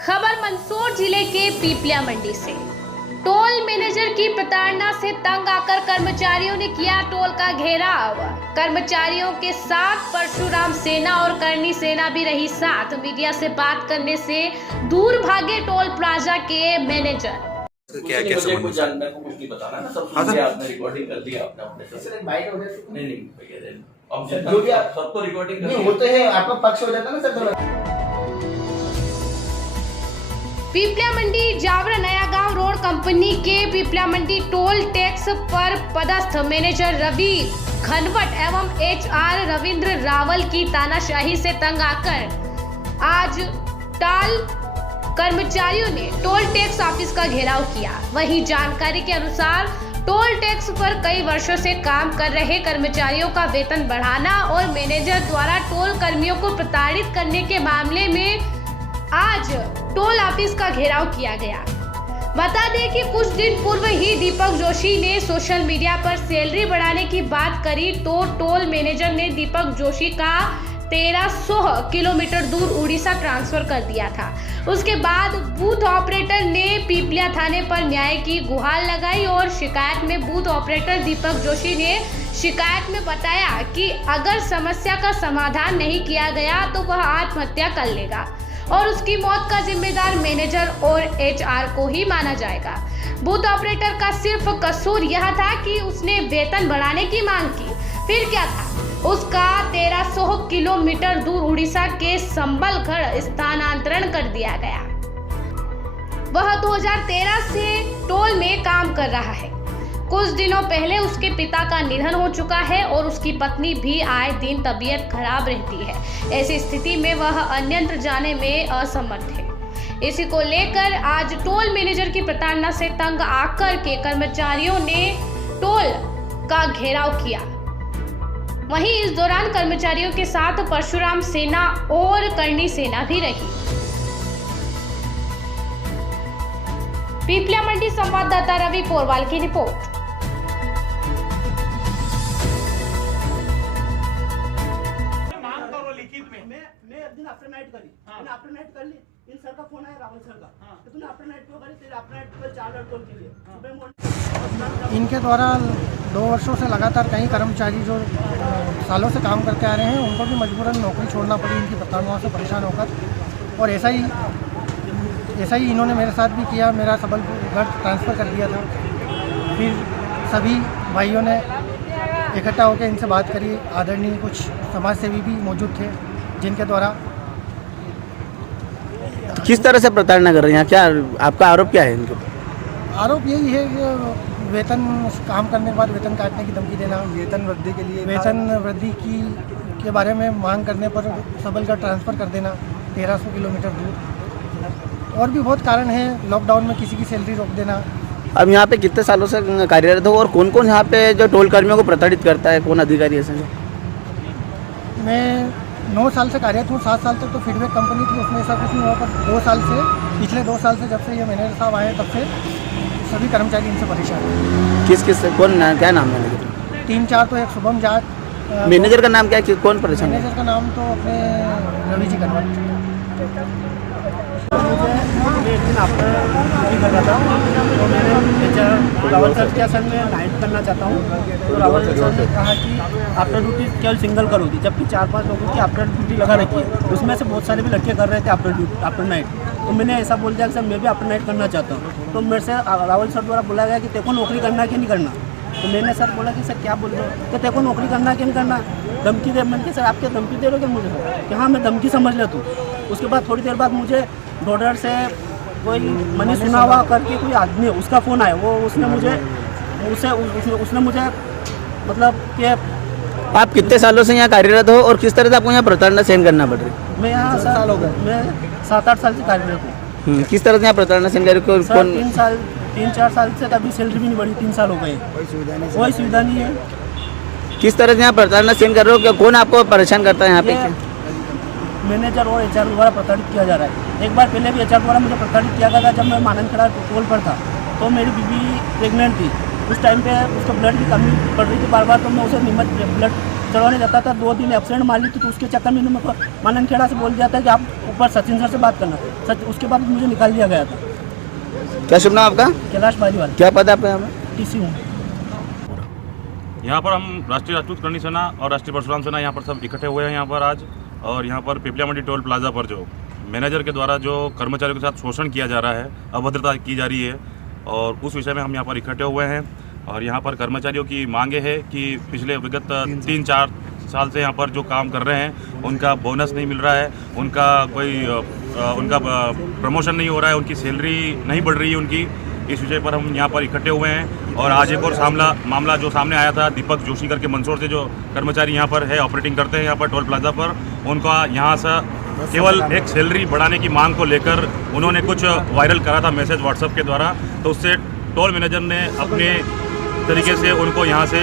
खबर मंदसौर जिले के पीपलिया मंडी से। टोल मैनेजर की प्रताड़ना से तंग आकर कर्मचारियों ने किया टोल का घेराव। कर्मचारियों के साथ परशुराम सेना और करनी सेना भी रही साथ। मीडिया से बात करने से दूर भागे टोल प्लाजा के मैनेजर। क्या क्या मुझे कुछ जानना को कुछ नहीं बताना ना, सब सुन लिया आपने, रिकॉर्डिंग कर दिया आपने अपने से। बाइट हो गया तो नहीं भैया, अब जो भी आप सब तो रिकॉर्डिंग नहीं होते हैं, आपका पक्ष हो जाता है ना सर थोड़ा। पीपलिया मंडी जावरा नया गांव रोड कंपनी के पीपलिया मंडी टोल टैक्स पर पदस्थ मैनेजर रवि घनवट एवं HR रविंद्र रावल की तानाशाही से तंग आकर आज टाल कर्मचारियों ने टोल टैक्स ऑफिस का घेराव किया। वहीं जानकारी के अनुसार टोल टैक्स पर कई वर्षों से काम कर रहे कर्मचारियों का वेतन बढ़ाना और मैनेजर द्वारा टोल कर्मियों को प्रताड़ित करने के मामले में आज टोल ऑफिस का घेराव किया गया। बता दें कि कुछ दिन पूर्व ही दीपक जोशी ने सोशल मीडिया पर सैलरी बढ़ाने की बात करी तो टोल मैनेजर ने दीपक जोशी का 1300 किलोमीटर दूर उड़ीसा ट्रांसफर कर दिया था। उसके बाद बूथ ऑपरेटर ने पीपलिया थाने पर न्याय की गुहार लगाई और शिकायत में बूथ ऑपरेटर दीपक जोशी ने शिकायत में बताया कि अगर समस्या का समाधान नहीं किया गया तो वह आत्महत्या कर लेगा और उसकी मौत का जिम्मेदार मैनेजर और HR को ही माना जाएगा। बूथ ऑपरेटर का सिर्फ कसूर यह था कि उसने वेतन बढ़ाने की मांग की। फिर क्या था, उसका 1300 किलोमीटर दूर उड़ीसा के संबलगढ़ स्थानांतरण कर दिया गया। वह 2013 से टोल में काम कर रहा है। कुछ दिनों पहले उसके पिता का निधन हो चुका है और उसकी पत्नी भी आए दिन तबीयत खराब रहती है। ऐसी स्थिति में वह अन्यत्र जाने में असमर्थ है। इसी को लेकर आज टोल मैनेजर की प्रताड़ना से तंग आकर के कर्मचारियों ने टोल का घेराव किया। वहीं इस दौरान कर्मचारियों के साथ परशुराम सेना और करनी सेना भी रही। पीपलिया मंडी संवाददाता रवि पोरवाल की रिपोर्ट। आफ्टर नाइट कर ली। इन सर का फोन आया, रावल सर का, तो तूने आफ्टर नाइट क्यों करी? तेरे आफ्टर नाइट पर 4 टोल के लिए इनके द्वारा 2 वर्षों से लगातार कई कर्मचारी जो सालों से काम करके आ रहे हैं उनको भी मजबूरन नौकरी छोड़ना पड़ी इनकी प्रताड़नाओं से परेशान होकर। और ऐसा ही इन्होंने मेरे साथ भी किया। मेरा सबलगढ़ ट्रांसफ़र कर दिया था। फिर सभी भाइयों ने इकट्ठा होकर इनसे बात करी। आदरणीय कुछ समाज सेवी भी मौजूद थे जिनके द्वारा किस तरह से प्रताड़ना कर रहे हैं? क्या आपका आरोप क्या है इनको? आरोप यही है कि वेतन काम करने के बाद वेतन काटने की धमकी देना, वेतन वृद्धि के लिए वेतन वृद्धि के बारे में मांग करने पर सबलगढ़ ट्रांसफ़र कर देना 1300 किलोमीटर दूर। और भी बहुत कारण हैं। लॉकडाउन में किसी की सैलरी रोक देना। अब यहाँ पे कितने सालों से कार्यरत हो और कौन कौन यहाँ पे जो टोल कर्मियों को प्रताड़ित करता है? कौन अधिकारी ऐसे? मैं 9 साल से कार्यरत हूँ। 7 साल तक तो फीडबैक कंपनी थी, उसमें ऐसा कुछ नहीं हुआ। पर 2 साल से, पिछले 2 साल से जब से ये मैनेजर साहब आए तब से सभी कर्मचारी इनसे परेशान हैं। किस क्या नाम है? 3-4 तो एक शुभम जाट। मैनेजर का नाम क्या है? कौन परेशान है? मैनेजर का नाम तो अपने रवि जी कन्वर्ट। मुझे एक दिन आफ्टर ड्यूटी कर रहा था तो मैंने रावल सर के सर में नाइट करना चाहता हूँ। तो रावल सर ने कहा कि आफ्टर ड्यूटी केवल सिंगल करोगी, जबकि 4-5 लोगों की आफ्टर ड्यूटी लगा रखी है। उसमें से बहुत सारे भी लड़के कर रहे थे आफ्टर नाइट। तो मैंने ऐसा बोल दिया कि सर मैं भी आफ्टर नाइट करना चाहता हूँ। तो मेरे से रावल सर द्वारा बोला गया कि तेको नौकरी करना कि नहीं करना। तो मैंने सर बोला कि सर क्या बोल रहे हो? तो तेको नौकरी करना कि नहीं करना? धमकी दे। मैंने सर आपके धमकी दे रहे हो मुझे? कि हाँ मैं धमकी समझ ले तू। उसके बाद थोड़ी देर बाद मुझे डॉडर से कोई मनी सुना हुआ करके कोई आदमी उसका फ़ोन आया। वो उसने मुझे मतलब कि आप कितने सालों से यहाँ कार्यरत हो और किस तरह से आपको यहाँ प्रताड़ना सहन करना पड़ रही? मैं यहाँ 7-8 साल से कार्यरत हूँ। किस तरह से यहाँ प्रताड़ना सहन कर रहे हो? 3-4 साल से कभी सैलरी भी नहीं बढ़ी। 3 साल हो गए, कोई सुविधा नहीं है। किस तरह से यहाँ प्रताड़ना सहन कर रहे हो? कौन आपको परेशान करता है यहाँ पे? मैनेजर और HR द्वारा प्रताड़ित किया जा रहा है। एक बार पहले भी HR द्वारा मुझे प्रताड़ित किया गया था जब मैं माननखेड़ा टोल पर था। तो मेरी बीवी प्रेग्नेंट थी। उस टाइम पे उसको ब्लड की कमी पड़ रही थी बार बार। तो मैं उसे नीमच ब्लड चढ़वाने जाता था, 2 दिन एब्सेंट मार ली थी, तो उसके चक्कर में मेरे को मालनखेड़ा से बोल दिया था कि आप ऊपर सचिन सर से बात करना। सच उसके बाद मुझे निकाल दिया गया था। क्या शुभ नाम आपका? कैलाश बालीवाल, क्या पद है आपका यहाँ पे? टीसी हूँ। यहाँ पर हम राष्ट्रीय राजपूत करणी सेना और राष्ट्रीय परशुराम सेना यहाँ पर सब इकट्ठे हुए हैं यहाँ पर आज। और यहाँ पर पिपलिया मंडी टोल प्लाजा पर जो मैनेजर के द्वारा जो कर्मचारियों के साथ शोषण किया जा रहा है, अभद्रता की जा रही है, और उस विषय में हम यहाँ पर इकट्ठे हुए हैं। और यहाँ पर कर्मचारियों की मांगे है कि पिछले विगत 3-4 साल से यहाँ पर जो काम कर रहे हैं उनका बोनस नहीं मिल रहा है, उनका प्रमोशन नहीं हो रहा है, उनकी सैलरी नहीं बढ़ रही है उनकी। इस विषय पर हम यहाँ पर इकट्ठे हुए हैं। और आज एक और मामला जो सामने आया था, दीपक जोशी करके मंदसौर से जो कर्मचारी यहाँ पर है, ऑपरेटिंग करते हैं यहाँ पर टोल प्लाजा पर, उनका यहाँ से केवल एक सैलरी बढ़ाने की मांग को लेकर उन्होंने कुछ वायरल करा था मैसेज व्हाट्सएप के द्वारा। तो उससे टोल मैनेजर ने अपने तरीके से उनको यहाँ से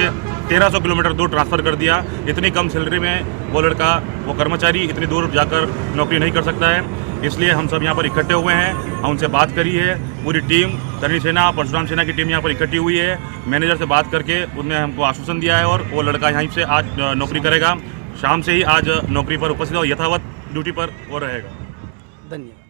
1300 किलोमीटर दूर ट्रांसफ़र कर दिया। इतनी कम सैलरी में वो कर्मचारी इतनी दूर जाकर नौकरी नहीं कर सकता है। इसलिए हम सब यहाँ पर इकट्ठे हुए हैं। हम उनसे बात करी है, पूरी टीम करणी सेना, परशुराम सेना की टीम यहाँ पर इकट्ठी हुई है। मैनेजर से बात करके उन्होंने हमको आश्वासन दिया है और वो लड़का यहीं से आज नौकरी करेगा। शाम से ही आज नौकरी पर उपस्थित और यथावत ड्यूटी पर वो रहेगा। धन्यवाद।